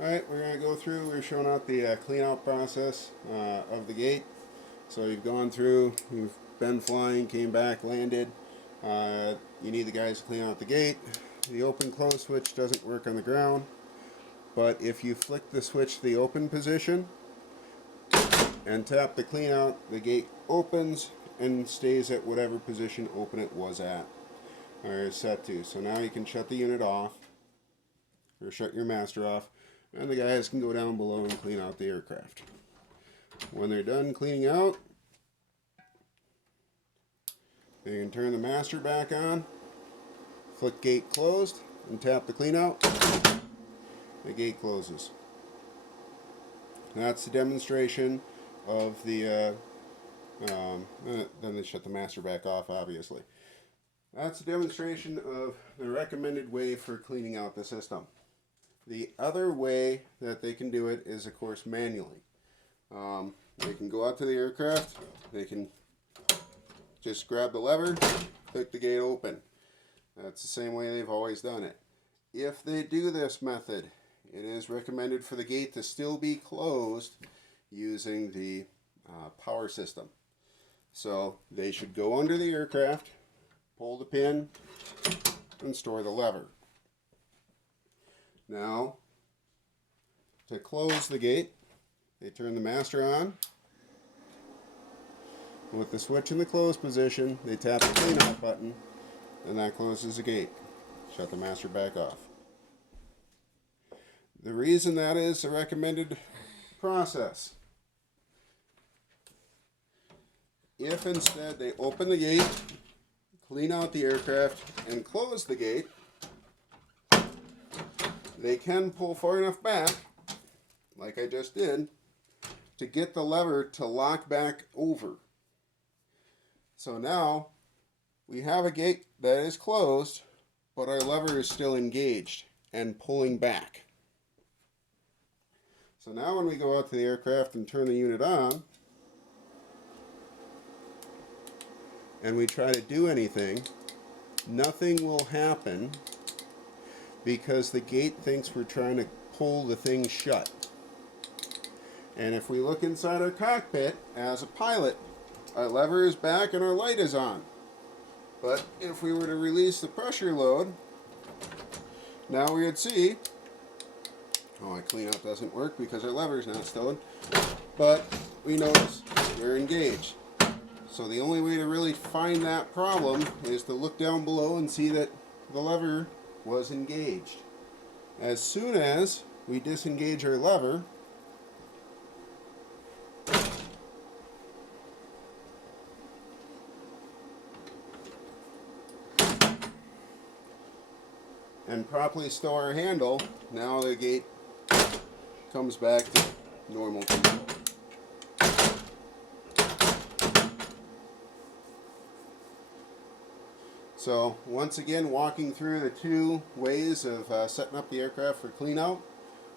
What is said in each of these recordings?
Alright, we're going to go through, we're showing out the clean out process of the gate. So you've gone through, you've been flying, came back, landed. You need the guys to clean out the gate. The open close switch doesn't work on the ground, but if you flick the switch to the open position and tap the clean out, the gate opens and stays at whatever position open it was at, or set to. So now you can shut the unit off, or shut your master off, and the guys can go down below and clean out the aircraft. When they're done cleaning out, they can turn the master back on, flick gate closed, and tap the clean out. The gate closes. That's the demonstration of the then they shut the master back off, obviously. That's a demonstration of the recommended way for cleaning out the system. The other way that they can do it is, of course, manually. They can go out to the aircraft, they can just grab the lever, click the gate open. That's the same way they've always done it. If they do this method, it is recommended for the gate to still be closed using the power system. So they should go under the aircraft, pull the pin, and store the lever. Now, to close the gate, they turn the master on. With the switch in the close position, they tap the clean out button, and that closes the gate. Shut the master back off. The reason that is the recommended process. If instead they open the gate, clean out the aircraft, and close the gate, they can pull far enough back, like I just did, to get the lever to lock back over. So now we have a gate that is closed, but our lever is still engaged and pulling back. So now when we go out to the aircraft and turn the unit on, and we try to do anything, nothing will happen because the gate thinks we're trying to pull the thing shut. And if we look inside our cockpit as a pilot, our lever is back and our light is on. But if we were to release the pressure load, now we would see, oh, my clean out doesn't work because our lever is not still in, but we notice we're engaged. So the only way to really find that problem is to look down below and see that the lever was engaged. As soon as we disengage our lever, and properly stow our handle, now the gate comes back to normal control. So once again, walking through the two ways of setting up the aircraft for clean out.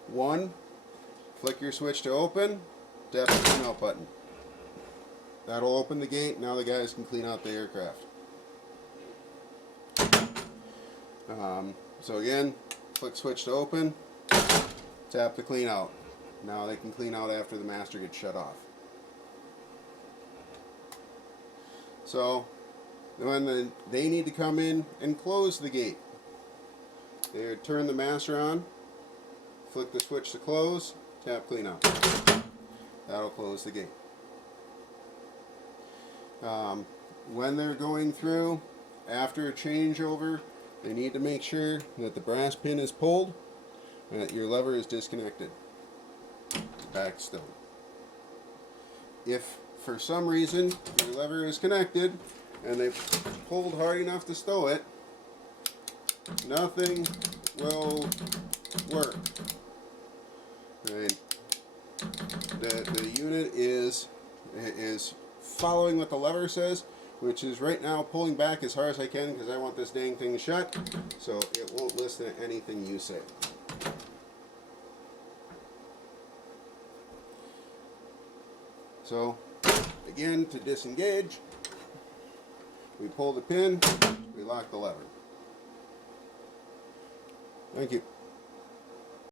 One, flick your switch to open, tap the clean out button. That'll open the gate. Now the guys can clean out the aircraft. So again, flick switch to open, tap the clean out. Now they can clean out after the master gets shut off. So when they need to come in and close the gate, they would turn the master on, flick the switch to close, tap clean out. That'll close the gate. When they're going through after a changeover, they need to make sure that the brass pin is pulled and that your lever is disconnected. Back still. If for some reason your lever is connected and they've pulled hard enough to stow it, nothing will work. Right. The unit is following what the lever says, which is right now pulling back as hard as I can because I want this dang thing shut, so it won't listen to anything you say. So again, to disengage, we pull the pin, we lock the lever. Thank you.